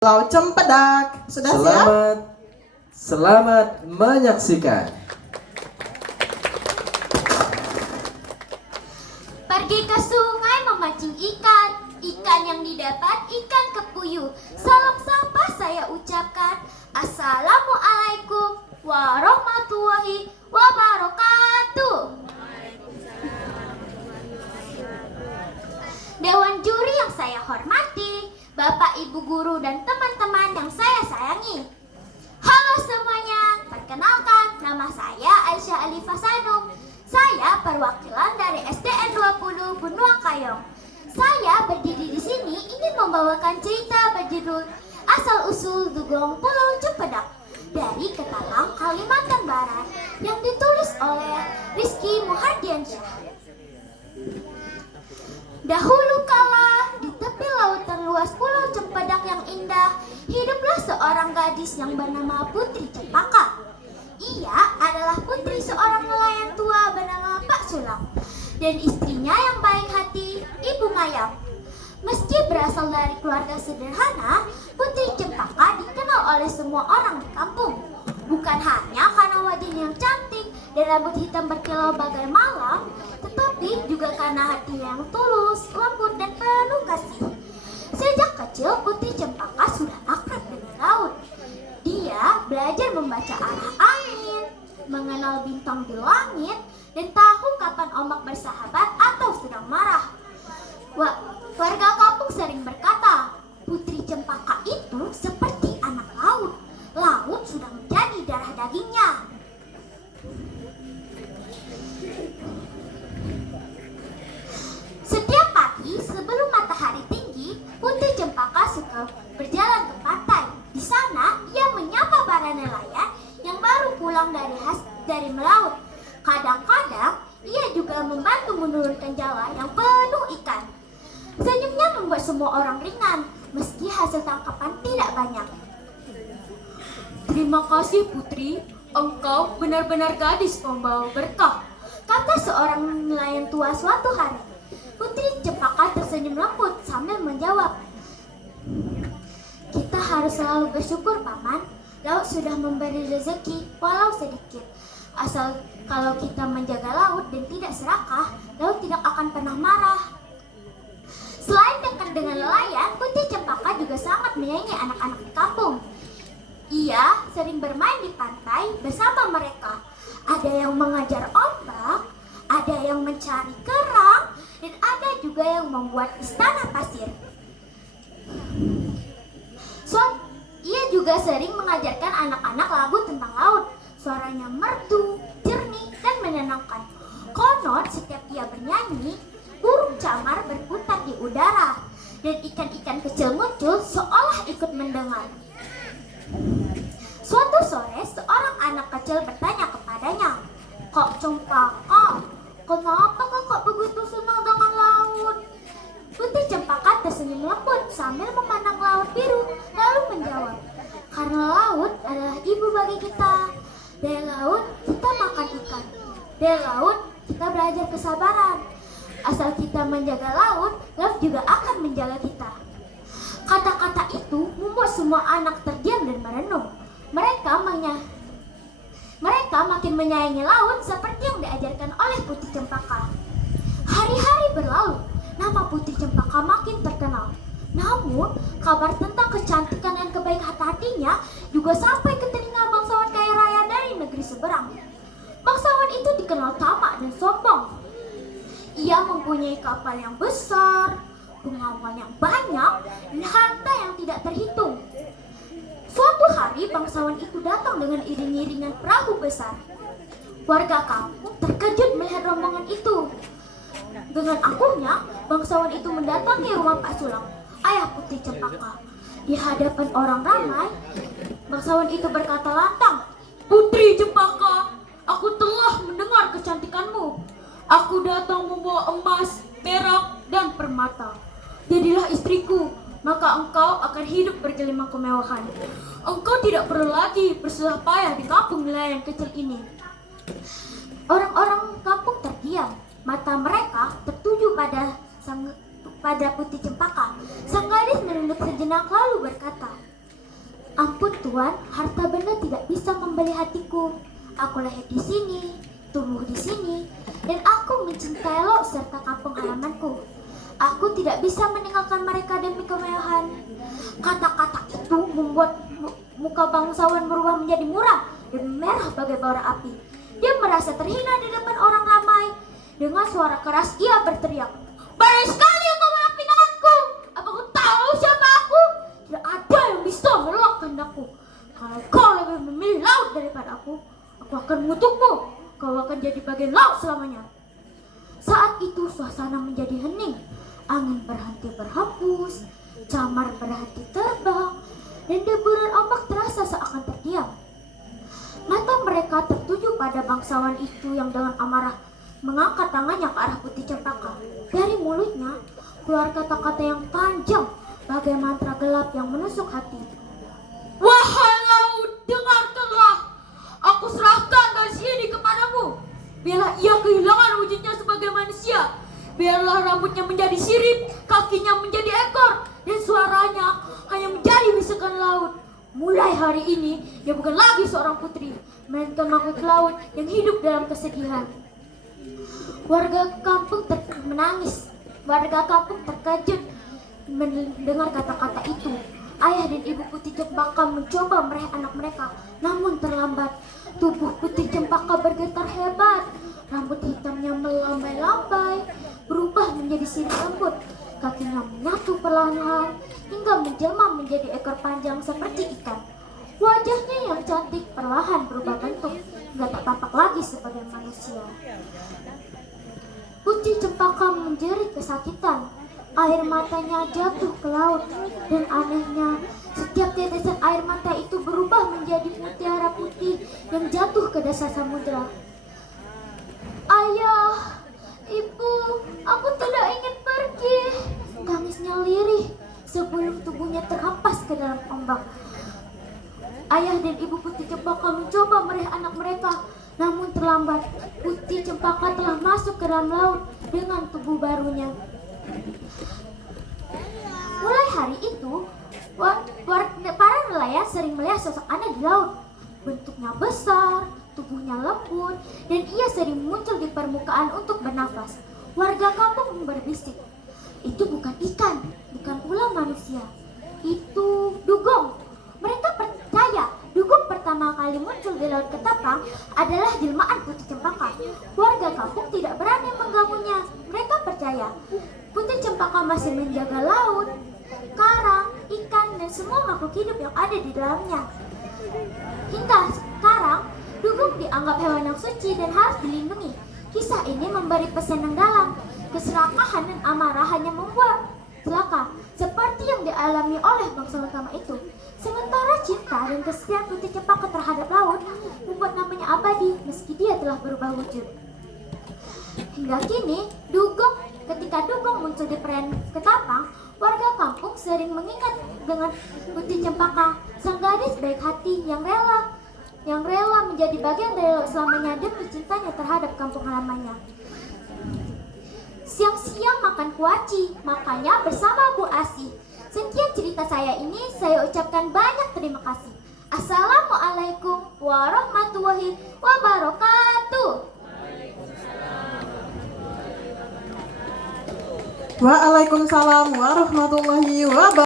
Pulau Cempedak. Sudah siap? Selamat menyaksikan. Pergi ke sungai memancing ikan. Ikan yang didapat ikan kepuyuh. Salam sapa saya ucapkan. Assalamualaikum warahmatullahi wabarakatuh. Dewan juri yang saya hormati, Bapak Ibu guru dan teman-teman yang saya sayangi. Halo semuanya, perkenalkan nama saya Aisyah Alifah Sanum. Saya perwakilan dari SDN 20 Benua Kayong. Saya berdiri di sini ingin membawakan cerita berjudul Asal-usul Dugong Pulau Cempedak dari Ketalang, Kalimantan Barat yang ditulis oleh Rizky Muhardiansyah. Dahulu kala, di tepi laut terluas Pulau Cempedak yang indah, hiduplah seorang gadis yang bernama Putri Cempaka. Ia adalah putri seorang nelayan tua bernama Pak Sulam dan istrinya yang baik hati, Ibu Ngayam. Meski berasal dari keluarga sederhana, Putri Cempaka dikenal oleh semua orang di kampung. Bukan hanya karena wajahnya yang cantik dan rambut hitam berkilau bagai malam, tetapi juga karena hatinya yang tulus, lembut, dan penuh kasih. Sejak kecil, Putri Cempaka sudah akrab dengan laut. Dia belajar membaca arah angin, mengenal bintang di langit, dan tahu kapan ombak bersahabat atau sedang marah. Warga kampung sering berkata, Putri Cempaka itu seperti anak laut. Laut sudah menjadi darah dagingnya. Setiap pagi sebelum matahari tinggi, Putri Cempaka suka berjalan ke pantai. Di sana, ia menyapa para nelayan yang baru pulang dari melaut. Kadang-kadang, ia juga membantu menurunkan jala yang penuh ikan. Senyumnya membuat semua orang ringan, meski hasil tangkapan tidak banyak. Terima kasih Putri, engkau benar-benar gadis pembawa berkah, kata seorang nelayan tua suatu hari. Putri Cempaka tersenyum lembut sambil menjawab, kita harus selalu bersyukur, Paman. Laut sudah memberi rezeki walau sedikit. Asal kalau kita menjaga laut dan tidak serakah, laut tidak akan pernah marah. Selain dekat dengan nelayan, Putri Cempaka juga sangat menyayangi anak-anak di kampung. Ia sering bermain di pantai bersama mereka. Ada yang mengajar ombak, ada yang mencari kerang, dan ada juga yang membuat istana pasir. Ia juga sering mengajarkan anak-anak lagu tentang laut. Suaranya merdu, jernih, dan menenangkan. Konon setiap ia bernyanyi, burung camar berputar di udara, dan ikan-ikan kecil muncul seolah ikut mendengar. Suatu sore, seorang anak kecil bertanya kepadanya, Kak Cempaka, kenapa kakak begitu senang dengan laut? Putri Cempaka tersenyum lembut sambil memandang laut biru, lalu menjawab, karena laut adalah ibu bagi kita. Dari laut, kita makan ikan. Dari laut, kita belajar kesabaran. Asal kita menjaga laut, laut juga akan menjaga kita. Kata-kata itu membuat semua anak terdiam dan merenung. Mereka makin menyayangi laut seperti yang diajarkan oleh Putri Cempaka. Hari-hari berlalu, nama Putri Cempaka makin terkenal. Namun, kabar tentang kecantikan dan kebaikan hatinya juga sampai ke telinga bangsawan kaya raya dari negeri seberang. Bangsawan itu dikenal tamak dan sombong. Ia mempunyai kapal yang besar, pengawal yang banyak, dan harta yang tidak terhitung. Suatu hari bangsawan itu datang dengan iring-iringan perahu besar. Warga kampung terkejut melihat rombongan itu. Dengan agungnya, bangsawan itu mendatangi rumah Pak Sulam, ayah Putri Cempaka. Di hadapan orang ramai, bangsawan itu berkata lantang, Putri Cempaka, aku telah mendengar kecantikanmu. Aku datang membawa emas, perak, dan permata. Jadilah istriku, maka engkau akan hidup bergelimang kemewahan. Engkau tidak perlu lagi bersusah payah di kampung nelayan kecil ini. Orang-orang kampung terdiam, mata mereka tertuju pada Putri Cempaka. Sang gadis menunduk sejenak lalu berkata, Ampun Tuan, harta benda tidak bisa membeli hatiku. Aku lahir di sini, tumbuh di sini, dan aku mencintai laut serta kampung halamanku. Aku tidak bisa meninggalkan mereka demi kemewahan. Kata-kata itu membuat muka bangsawan berubah menjadi muram dan merah bagai bara api. Dia merasa terhina di depan orang ramai. Dengan suara keras ia berteriak, "Berani sekali engkau mengambil tanganku! Apa kau tahu siapa aku? Tidak ada yang bisa menolak kehendakku. Kalau kau lebih memilih laut daripada aku akan mengutukmu. Kau akan jadi bagian laut selamanya." Saat itu suasana menjadi hening. Angin berhenti berhembus, camar berhenti terbang, dan deburan ombak terasa seakan terdiam. Mata mereka tertuju pada bangsawan itu yang dengan amarah mengangkat tangannya ke arah Putri Cempaka. Dari mulutnya keluar kata-kata yang panjang bagai mantra gelap yang menusuk hati. Wahai laut, dengarkanlah. Aku serahkan garis ini kepadamu. Biarlah ia kehilangan wujudnya sebagai manusia. Biarlah rambutnya menjadi sirip, kakinya menjadi ekor, dan suaranya hanya menjadi bisikan laut. Mulai hari ini, dia bukan lagi seorang putri, melainkan makhluk laut yang hidup dalam kesedihan. Warga kampung menangis. Warga kampung terkejut mendengar kata-kata itu. Ayah dan ibu Putri Cempaka mencoba meraih anak mereka, namun terlambat. Tubuh Putri Cempaka bergetar hebat. Rambut hitamnya melambai-lambai, berubah menjadi sirip lembut. Kakinya menyatu perlahan-lahan hingga menjelma menjadi ekor panjang seperti ikan. Wajahnya yang cantik perlahan berubah bentuk, hingga tak tampak lagi sebagai manusia. Putri Cempaka menjerit kesakitan. Air matanya jatuh ke laut, dan anehnya setiap tetesan air mata itu berubah menjadi mutiara putih yang jatuh ke dasar samudera. "Ayah, ibu, aku tidak ingin pergi," tangisnya lirih sebelum tubuhnya terhempas ke dalam ombak. Ayah dan ibu Putri Cempaka mencoba meraih anak mereka, namun terlambat. Putri Cempaka telah masuk ke dalam laut dengan tubuh barunya. Mulai hari itu, para nelayan sering melihat sosok aneh di laut. Bentuknya besar, tubuhnya lembut, dan ia sering muncul di permukaan untuk bernafas. Warga kampung berbisik, "Itu bukan ikan, bukan pula manusia. Itu dugong." Mereka percaya dugong pertama kali muncul di Laut Ketapang adalah jelmaan Putri Cempaka. Warga kampung tidak berani mengganggunya. Mereka percaya Putri Cempaka masih menjaga laut, karang, ikan, dan semua makhluk hidup yang ada di dalamnya. Hingga sekarang, dugong dianggap hewan yang suci dan harus dilindungi. Kisah ini memberi pesan yang dalam. Keserakahan dan amarah hanya membuat celaka, seperti yang dialami oleh bangsa utama itu. Sementara cinta dan kesetiaan Putri Cempaka terhadap laut membuat namanya abadi meski dia telah berubah wujud. Hingga kini, ketika dugong muncul di perairan Ketapang, warga kampung sering mengingat dengan Putri Cempaka, sang gadis baik hati yang rela menjadi bagian dari laut selamanya demi cintanya terhadap kampung halamannya. Siang-siang makan kuaci, makanya bersama Bu Asih. Sekian cerita saya ini, saya ucapkan banyak terima kasih. Assalamualaikum warahmatullahi wabarakatuh. Waalaikumsalam warahmatullahi wabarakatuh.